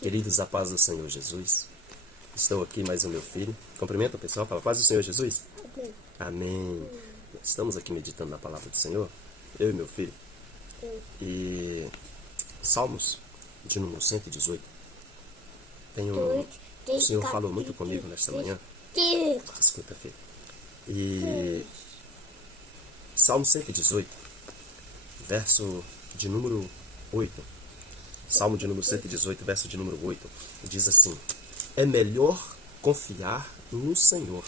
Queridos, a paz do Senhor Jesus. Estou aqui mais o meu filho. Cumprimenta o pessoal, fala paz do Senhor Jesus. Amém. Estamos aqui meditando na palavra do Senhor, eu e meu filho. E Salmos, de número 118. O Senhor falou muito comigo nesta manhã. Escuta, filho. E Salmo 118, verso de número 8. Salmo de número 118, verso de número 8, diz assim: é melhor confiar no Senhor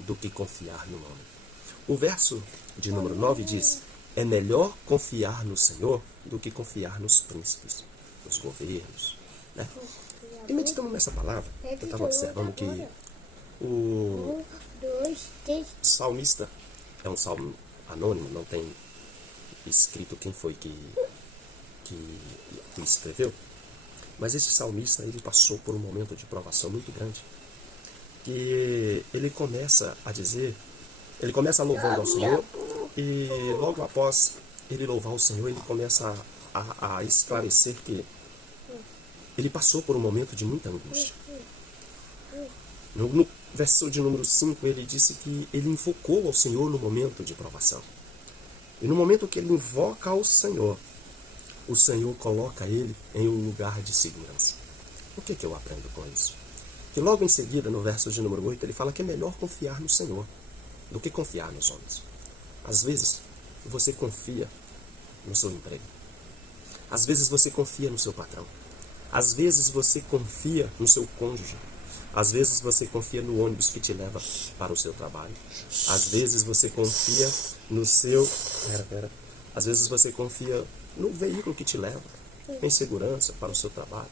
do que confiar no homem. O verso de número 9 diz: é melhor confiar no Senhor do que confiar nos príncipes, nos governos, né? E meditando nessa palavra, eu estava observando que o salmista é um salmo anônimo, não tem escrito quem foi que escreveu, mas esse salmista ele passou por um momento de provação muito grande, que ele começa louvando ao Senhor, e logo após ele louvar o Senhor, ele começa a esclarecer que ele passou por um momento de muita angústia. No verso de número 5, ele disse que ele invocou ao Senhor no momento de provação. E no momento que ele invoca ao Senhor, o Senhor coloca ele em um lugar de segurança. O que eu aprendo com isso? Que logo em seguida, no verso de número 8, ele fala que é melhor confiar no Senhor do que confiar nos homens. Às vezes, você confia no seu emprego. Às vezes, você confia no seu patrão. Às vezes, você confia no seu cônjuge. Às vezes, você confia no ônibus que te leva para o seu trabalho. Às vezes, você confia no seu... Às vezes, você confia no veículo que te leva em segurança para o seu trabalho.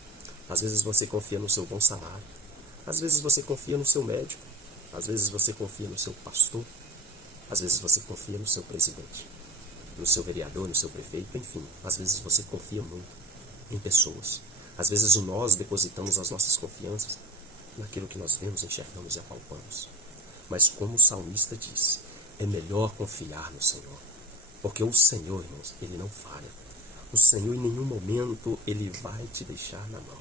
Às vezes você confia no seu bom salário. Às vezes você confia no seu médico. Às vezes você confia no seu pastor. Às vezes você confia no seu presidente, no seu vereador, no seu prefeito, enfim. Às vezes você confia muito em pessoas. Às vezes nós depositamos as nossas confianças naquilo que nós vemos, enxergamos e apalpamos. Mas como o salmista diz, é melhor confiar no Senhor. Porque o Senhor, irmãos, ele não falha. O Senhor em nenhum momento ele vai te deixar na mão.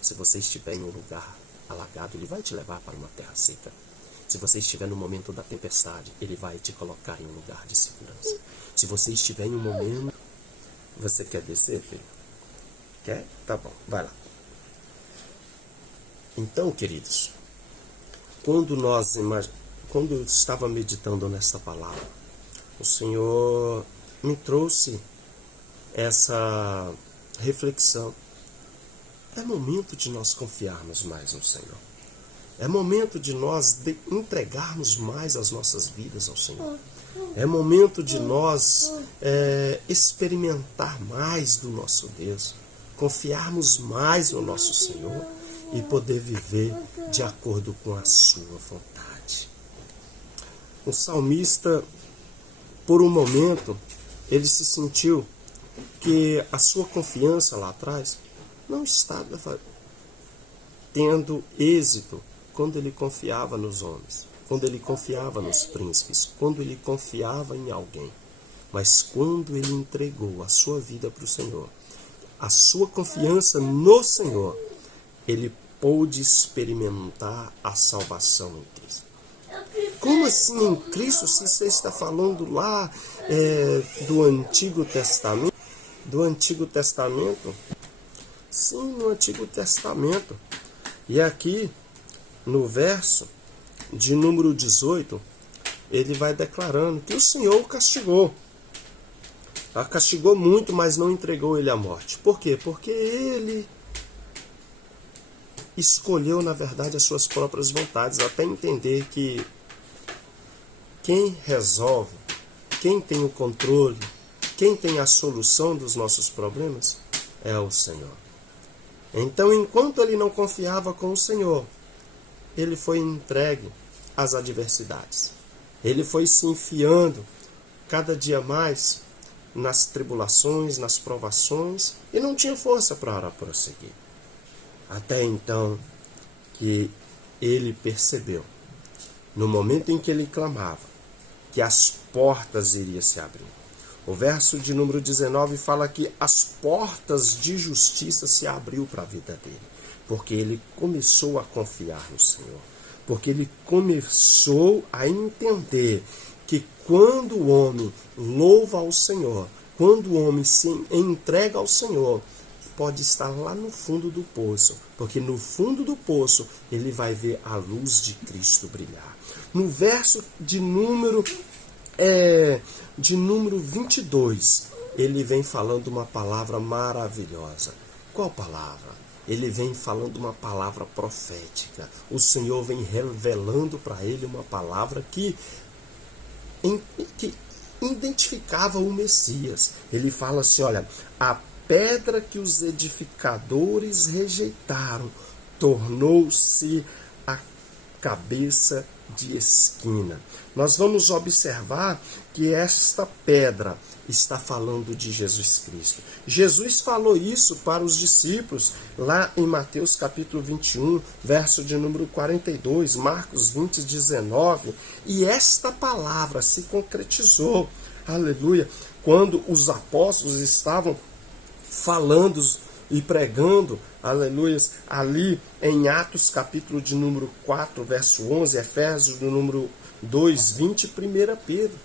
Se você estiver em um lugar alagado, ele vai te levar para uma terra seca. Se você estiver no momento da tempestade, ele vai te colocar em um lugar de segurança. Se você estiver em um momento... Você quer descer, filho? Quer? Tá bom, vai lá. Então, queridos, quando eu estava meditando nessa palavra, o Senhor me trouxe essa reflexão. É momento de nós confiarmos mais no Senhor. É momento de nós entregarmos mais as nossas vidas ao Senhor. É momento de nós experimentar mais do nosso Deus. Confiarmos mais no nosso Senhor e poder viver de acordo com a sua vontade. O salmista, por um momento, ele se sentiu que a sua confiança lá atrás não estava tendo êxito quando ele confiava nos homens, quando ele confiava nos príncipes, quando ele confiava em alguém. Mas quando ele entregou a sua vida para o Senhor, a sua confiança no Senhor, ele pôde experimentar a salvação em Cristo. Como assim em Cristo, se você está falando lá do Antigo Testamento? Do Antigo Testamento? Sim, no Antigo Testamento. E aqui, no verso de número 18, ele vai declarando que o Senhor o castigou. Castigou muito, mas não entregou ele à morte. Por quê? Porque ele escolheu, na verdade, as suas próprias vontades, até entender que quem resolve, quem tem o controle, quem tem a solução dos nossos problemas é o Senhor. Então, enquanto ele não confiava com o Senhor, ele foi entregue às adversidades. Ele foi se enfiando cada dia mais nas tribulações, nas provações, e não tinha força para prosseguir. Até então que ele percebeu, no momento em que ele clamava, que as portas iriam se abrir. O verso de número 19 fala que as portas de justiça se abriu para a vida dele, porque ele começou a confiar no Senhor, porque ele começou a entender que quando o homem louva ao Senhor, quando o homem se entrega ao Senhor, pode estar lá no fundo do poço, porque no fundo do poço ele vai ver a luz de Cristo brilhar. No verso de número 22, ele vem falando uma palavra maravilhosa. Qual palavra? Ele vem falando uma palavra profética. O Senhor vem revelando para ele uma palavra que identificava o Messias. Ele fala assim, olha, a pedra que os edificadores rejeitaram tornou-se a cabeça de esquina. Nós vamos observar que esta pedra está falando de Jesus Cristo. Jesus falou isso para os discípulos lá em Mateus capítulo 21, verso de número 42, Marcos 20, 19, e esta palavra se concretizou, aleluia, quando os apóstolos estavam falando e pregando, aleluia, ali em Atos capítulo de número 4, verso 11, Efésios do número 2, 20, 1 Pedro.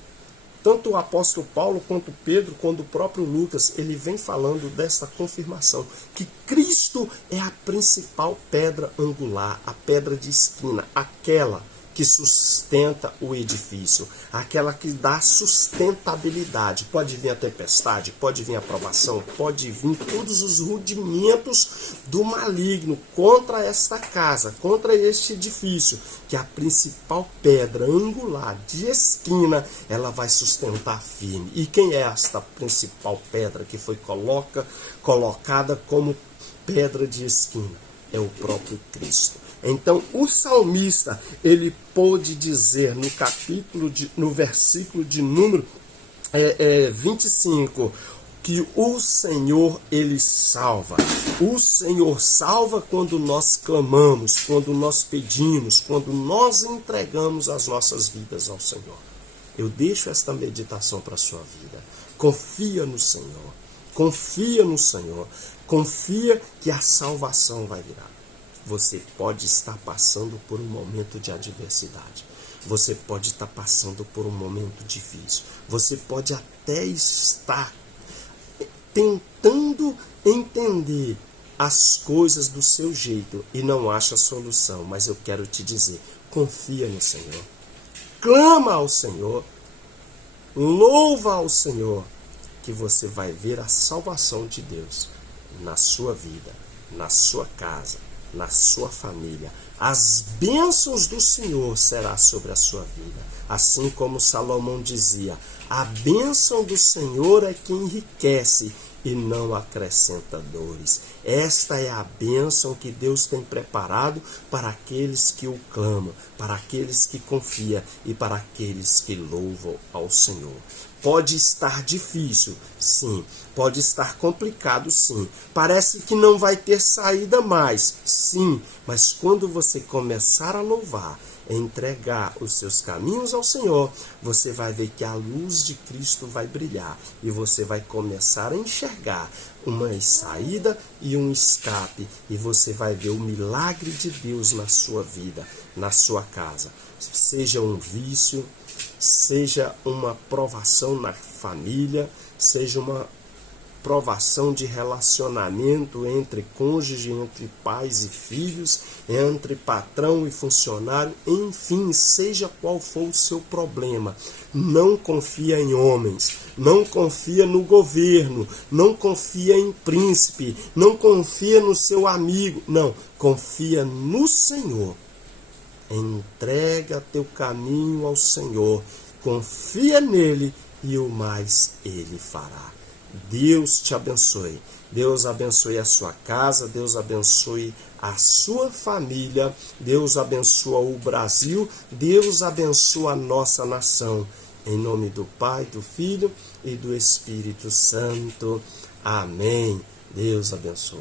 Tanto o apóstolo Paulo quanto Pedro, quanto o próprio Lucas, ele vem falando dessa confirmação, que Cristo é a principal pedra angular, a pedra de esquina, aquela que sustenta o edifício, aquela que dá sustentabilidade. Pode vir a tempestade, pode vir a provação, pode vir todos os rudimentos do maligno contra esta casa, contra este edifício, que a principal pedra angular de esquina, ela vai sustentar firme. E quem é esta principal pedra que foi colocada como pedra de esquina? É o próprio Cristo. Então, o salmista, ele pôde dizer no versículo de número 25, que o Senhor, ele salva. O Senhor salva quando nós clamamos, quando nós pedimos, quando nós entregamos as nossas vidas ao Senhor. Eu deixo esta meditação para a sua vida. Confia no Senhor. Confia no Senhor. Confia que a salvação vai virar. Você pode estar passando por um momento de adversidade. Você pode estar passando por um momento difícil. Você pode até estar tentando entender as coisas do seu jeito e não acha solução. Mas eu quero te dizer, confia no Senhor. Clama ao Senhor. Louva ao Senhor, que você vai ver a salvação de Deus na sua vida, na sua casa, na sua família. As bênçãos do Senhor será sobre a sua vida. Assim como Salomão dizia, a bênção do Senhor é que enriquece e não acrescenta dores. Esta é a bênção que Deus tem preparado para aqueles que o clamam, para aqueles que confiam e para aqueles que louvam ao Senhor. Pode estar difícil, sim. Pode estar complicado, sim. Parece que não vai ter saída mais, sim. Mas quando você começar a louvar, entregar os seus caminhos ao Senhor, você vai ver que a luz de Cristo vai brilhar e você vai começar a enxergar uma saída e um escape, e você vai ver o milagre de Deus na sua vida, na sua casa. Seja um vício, seja uma provação na família, seja uma provação de relacionamento entre cônjuge, entre pais e filhos, entre patrão e funcionário, enfim, seja qual for o seu problema, não confia em homens, não confia no governo, não confia em príncipe, não confia no seu amigo, não, confia no Senhor. Entrega teu caminho ao Senhor, confia nele e o mais ele fará. Deus te abençoe. Deus abençoe a sua casa, Deus abençoe a sua família, Deus abençoa o Brasil, Deus abençoa a nossa nação. Em nome do Pai, do Filho e do Espírito Santo. Amém. Deus abençoe.